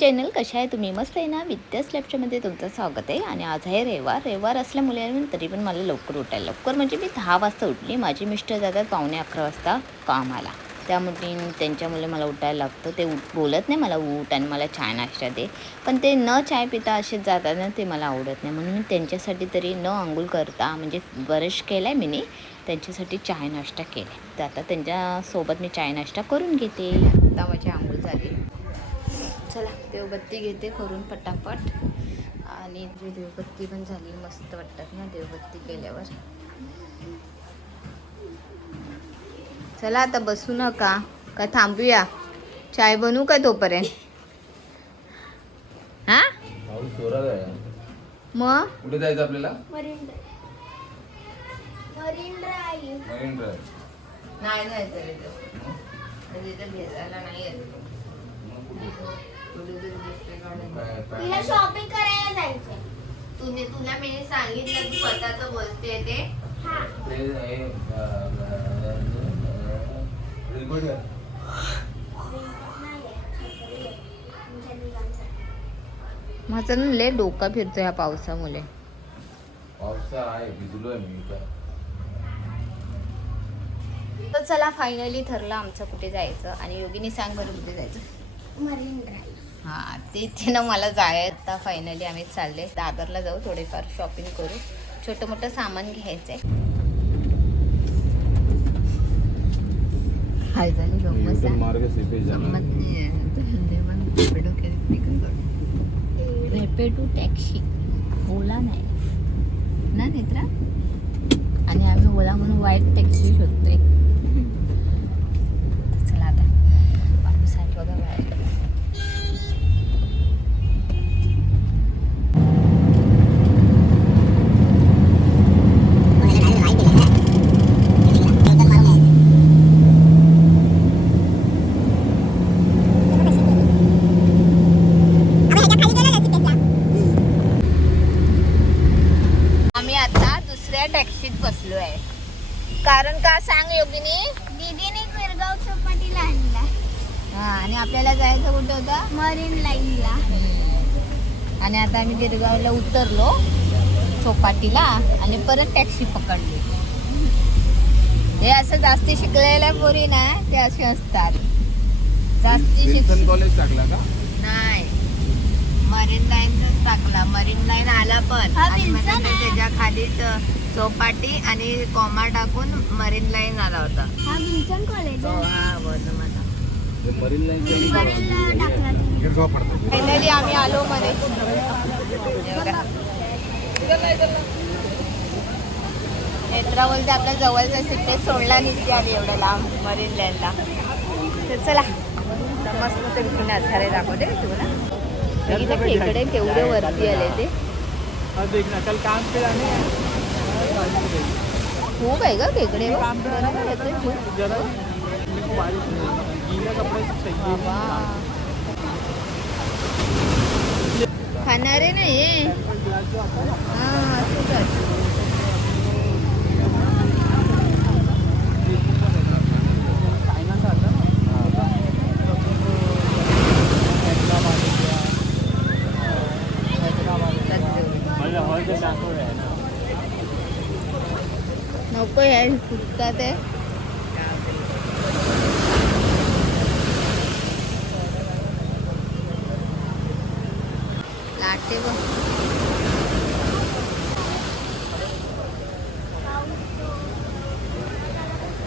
Channel, कशा आहे तुम्ही? मस्त आहे ना? विद्या स्लॅबच्यामध्ये तुमचं स्वागत आहे. आणि आज आहे रविवार असल्यामुळे तरी पण मला लवकर उठायला, लवकर म्हणजे मी 10 वाजता उठली. माझे मिस्टर जातात 11:45 वाजता कामाला, त्यामुळे त्यांच्यामुळे मला उठायला लागतं. ते बोलत नाही मला उठ आणि मला चाय नाश्ता दे, पण ते न चाय पिता असेच जातात ना, ते मला आवडत नाही. म्हणून मी त्यांच्यासाठी तरी न अंघोळ करता म्हणजे ब्रश केला आहे मी, त्यांच्यासाठी चाय नाश्ता केला. तर आता त्यांच्यासोबत मी चाय नाश्ता करून घेते. आता माझी अंघोळ झाली. चला देवबत्ती घेते करून पटापट. आणि देवबत्ती पण झाली, मस्त वाटतात ना देवबत्ती केल्यावर. चला आता बसू नका का थांबूया? चाय बनवू का तोपर्यंत? हा मग कुठे जायचं आपल्याला? मरीन ड्राईव्ह नाही जायचं नाही येत. तुला शॉपिंग करायला जायचंय. तुला मी सांगितलं तू स्वतःच बोलते ते. माझं ना लय डोका फिरतो ह्या पावसामुळे. पावसा आहे, भिजलोय मी का. तर चला फायनली ठरलं आमचं कुठे जायचं. आणि योगिनी सांग बरं कुठे जायचं? Marine drive. हां तिथे ना मला जायचं. आता फायनली आम्ही चालले दादरला जाऊ, थोडेफार शॉपिंग करू, छोटं मोठं सामान घ्यायचं आहे. हाय झाली गंमत टू टॅक्सी, ओला नाही ना नेत्रा. आणि आम्ही ओला म्हणून वाईट टॅक्सी शोधतोय. चला आता पाऊस आहे बघा बाहेर. टॅक्सीत बसलो आहे. कारण का सांग योगिनी? दीदीने गिरगाव चौपाटीला आणला. हा आणि आपल्याला जायचं कुठं होतं? मरीन लाईनला. आणि आता आम्ही गिरगावला उतरलो चौपाटीला आणि परत टॅक्सी पकडली. हे असं जास्ती शिकलेल्या पोरी ना ते असे असतात. जास्ती शिक्षण कॉलेज टाकला का? नाही, मरीन लाईनच टाकला. मरीन लाईन आला पण त्याच्या खालीच चौपाटी आणि कॉमा टाकून मरीन लाईन आला होता. हा विल्सन कॉलेज. हा बरं मला मरीन लाईन फायनली आम्ही आलो मध्ये. नेत्रा बोलते आपल्या जवळचा सिटे सोडला निघते आली एवढ्या लांब मरीन लाईनला. तर चला मस्त तरी नजारे दाखवते तुला. खेकडे केवढे वरती आले ते. खूप आहे का खेकडे? खाणारे नाही. हा नको आहे फुटतात ते. लाटे बघ.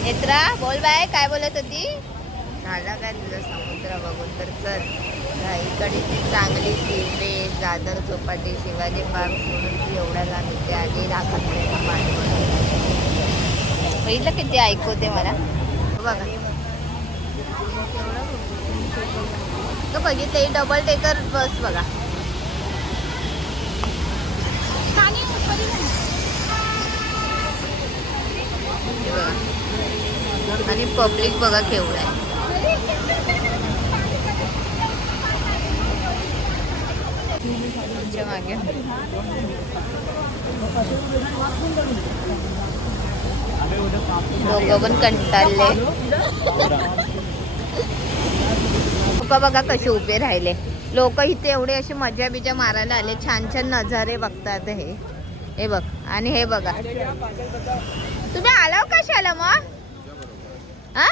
नेत्रा बोल बाय, काय बोलत होती? झाला काय तुझा समुद्र बघून? तर चल इकडे ती चांगली शिवे दादर चौपाटी शिवाजी पार्क सोडून ती एवढ्या लांब इथे आली. राखत पाणी पहिलं किती ऐकवते मला बघा. तो बघितले डबल टेकर बस बघा. आणि पब्लिक बघा केवढं आहे. मागे दोघं पण कंटाळले. बघा कसे उभे राहिले. लोक इथे एवढे असे मजा बिजा मारायला आले, छान छान नजारे बघतात. हे बघ आणि हे बघा. तुम्ही आलाव कशाला मग? हा,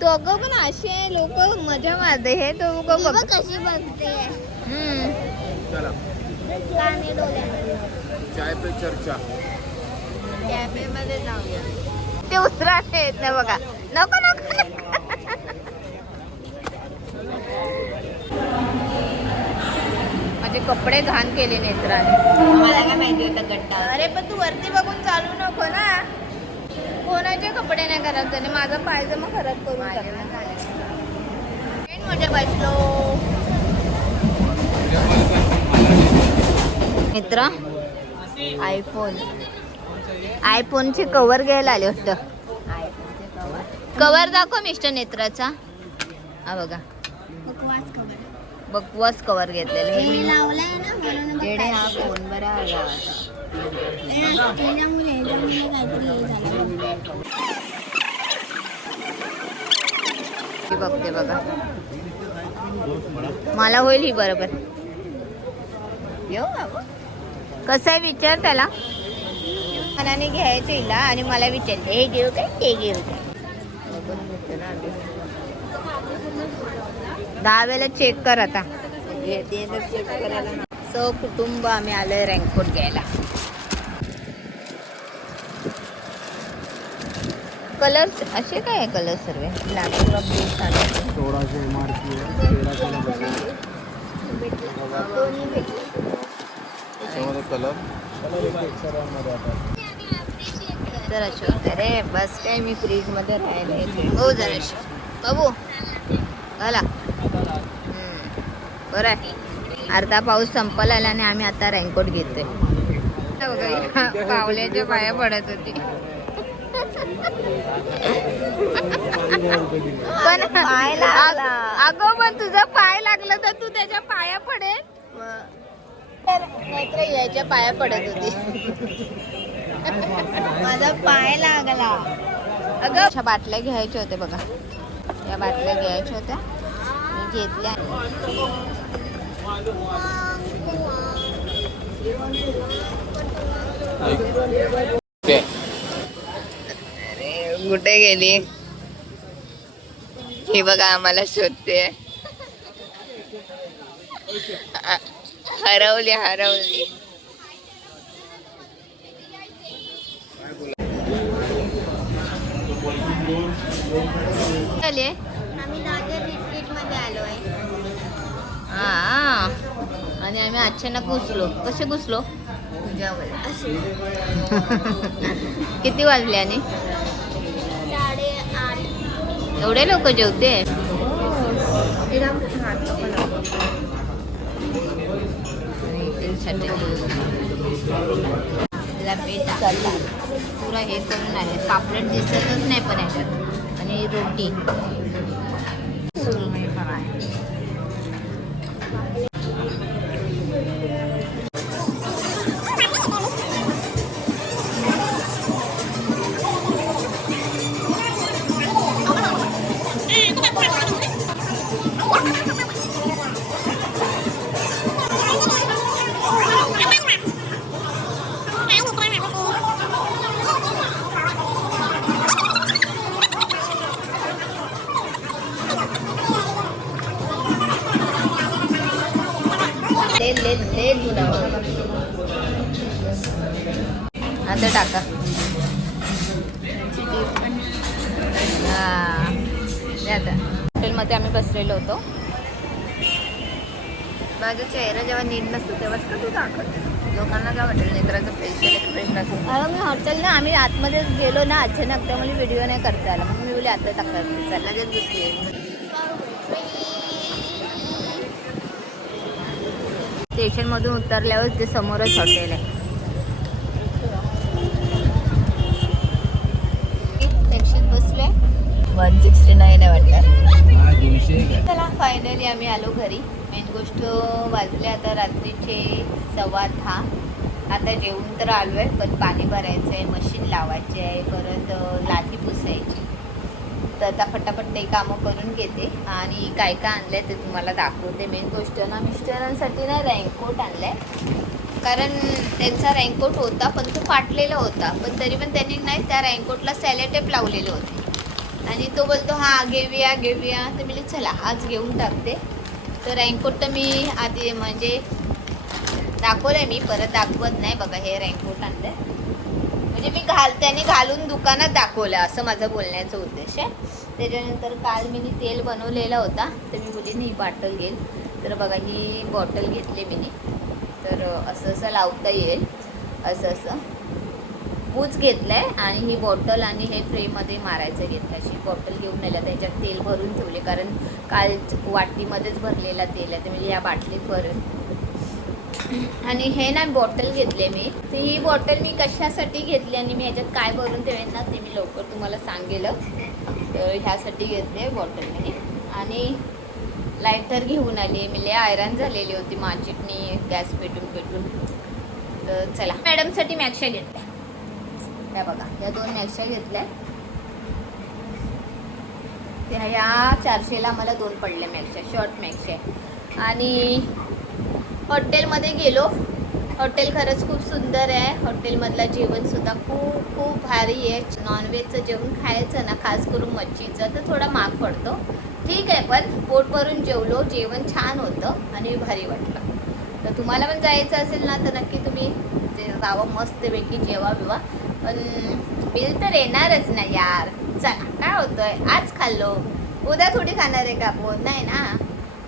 दोघं पण असे लोक मजा मारते. हे दोघं बघ कशी बघते. चला गाणे डोळ्यामध्ये. चाय पे चर्चा. कॅफे मध्ये जाऊया. ते उतरायला येत नाही बघा. नको नको. माझे कपडे घाण केले नेत्राने. मला काय माहिती होतं गड्डा. अरे पण तू वरती बघून चालू नको ना. कोणाचे कपडे नाही खराब झाले, माझा पायजमा खराब करून मध्ये बसलो. मित्र आयफोनचे कव्हर घ्यायला आले वाटतं. कव्हर दाखव मिस्टर नेत्राचा. हा बघा, बकवास कव्हर घेतलेला. हे लावलंय ना म्हणून जेडे हा फोन बरा आला. त्याच्यामुळे काहीतरी हे झालं. बघते बघा, मला होईल ही बरोबर. कसं आहे विचार त्याला. मनाने घ्यायचे हिला आणि मला विचारते हे घेऊ काय ते घेऊ काय. 10 वेळेला चेक कर आता. कुटुंब आम्ही आलोय रेनकोट घ्यायला. कलर असे काय आहे कलर सर्व. जराशे अरे बस काय मी फ्रीज मध्ये राहिले. हो जराशे बाबू घाला. बरं आहे. अर्धा पाऊस संपला आणि आम्ही आता रेनकोट घेतोय. पावल्याच्या पाया पडत होती. पण अगं पण तुझा पाय लागला तर तू त्याच्या पाया पडेल. नाहीतर याच्या पाया पडत होती. माझा पाय लागला. अगं अशा बाटल्या घ्यायच्या होत्या बघा. या बाटल्या घ्यायच्या होत्या मी घेतल्या. कुठे गेली हे बघा, आम्हाला शोधते. हरवली. आम्ही दादर रिट्रीट मध्ये आलोय. हा, आणि आम्ही अचानक घुसलो. कसे घुसलो तुझ्यावर. किती वाजले आणि 8:30. एवढे लोक जेवते. पुरा हे करून आहे. पापलेट दिसतच नाही पण याच्यात. आणि रोटी आता टाका. हॉटेलमध्ये आम्ही बसलेलो होतो. माझा चेहरा जेव्हा नीट नसतो तेव्हाच का तू दाखवते लोकांना. काय वाटेल नेत्राचं फेशियल एक्सप्रेशन असतो. अगं मी हॉटेलला आम्ही आतमध्ये गेलो ना अचानक, त्यामुळे व्हिडिओ नाही करता आला. मग मी बोलले आता टाकतात. चला जर दुसरी स्टेशन मधून उतरल्यावर ते समोरच हॉटेल आहे. टॅक्सीत बसलोय. 169 आहे वाटतं. चला फायनली आम्ही आलो घरी. मेन गोष्ट वाजले आता रात्रीचे 10:15. आता जेवून तर आलो आहे, पण पाणी भरायचं आहे, मशीन लावायची आहे, परत लादी पुसायची. तर आता फटाफट ते कामं करून घेते आणि काय काय आणलं आहे ते तुम्हाला दाखवते. मेन गोष्ट ना मिस्टरांसाठी ना रेनकोट आणलं आहे, कारण त्यांचा रेनकोट होता पण तो फाटलेला होता, पण तरी पण त्यांनी नाही त्या रेनकोटला सॅलोटेप लावलेले होते आणि तो बोलतो हां घेऊया घेऊया. तर मी चला आज घेऊन टाकते. तर रेनकोट तर मी आधी म्हणजे दाखवलं आहे, मी परत दाखवत नाही. बघा हे रेनकोट आणलं आहे, म्हणजे मी त्यांनी घालून दुकानात दाखवलं असं माझं बोलण्याचा उद्देश आहे. त्याच्यानंतर काल मी तेल बनवलेला होता, तर मी बोलली ही बॉटल घेईल. तर बघा ही बॉटल घेतली मी. तर असं असं लावता येईल, असं असं बूच घेतलं आहे आणि ही बॉटल आणि हे फ्रेममध्ये मारायचं घेतलं. अशी बॉटल घेऊन नेल्या, त्याच्यात तेल भरून ठेवले, कारण काल वाटीमध्येच भरलेला तेल आहे, तर मी या बाटलीत भरून. आणि हे ना बॉटल घेतले मी. तर ही बॉटल मी कशासाठी घेतली आणि मी ह्याच्यात काय भरून ठेवेन ना ते मी लवकर तुम्हाला सांगेलच. तर ह्यासाठी घेतले बॉटल मी. आणि लायटर घेऊन आली मी, लय आयरन झालेली होती माचिटनी गॅस पेटून पेटून. तर चला मॅडमसाठी मॅक्शा घेतल्या. त्या बघा या 2 मॅक्शा घेतल्या. त्या या 400ला मला 2 पडल्या मॅक्शा, शॉर्ट मॅक्शा. आणि हॉटेलमध्ये गेलो. हॉटेल खरंच खूप सुंदर आहे. हॉटेलमधलं जेवणसुद्धा खूप खूप भारी आहे. नॉनव्हेजचं जेवण खायचं ना, खास करून मच्छीचं, तर थोडा महाग पडतो. ठीक आहे, पण पोट भरून जेवलो, जेवण छान होतं आणि भारी वाटलं. तर तुम्हाला पण जायचं असेल ना तर नक्की तुम्ही जावं, मस्तपैकी जेवा बिवा. पण बिल तर येणारच ना यार. चला काय होतंय, आज खाल्लो उद्या थोडी खाणार आहे का आपण, नाही ना.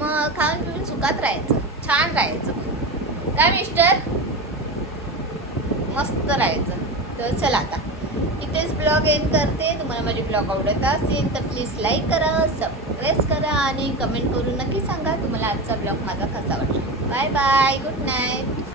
मग खाऊन पिऊन सुखात राहायचं, छान राहायचं काय मिस्टर, मस्त राहायचं. तर चला आता इथेच ब्लॉग एंड करते. तुम्हाला माझे ब्लॉग आवडत असेल तर प्लीज लाईक करा, सबस्क्राईब करा आणि कमेंट करून नक्की सांगा तुम्हाला आजचा ब्लॉग माझा कसा वाटला. Bye bye, good night.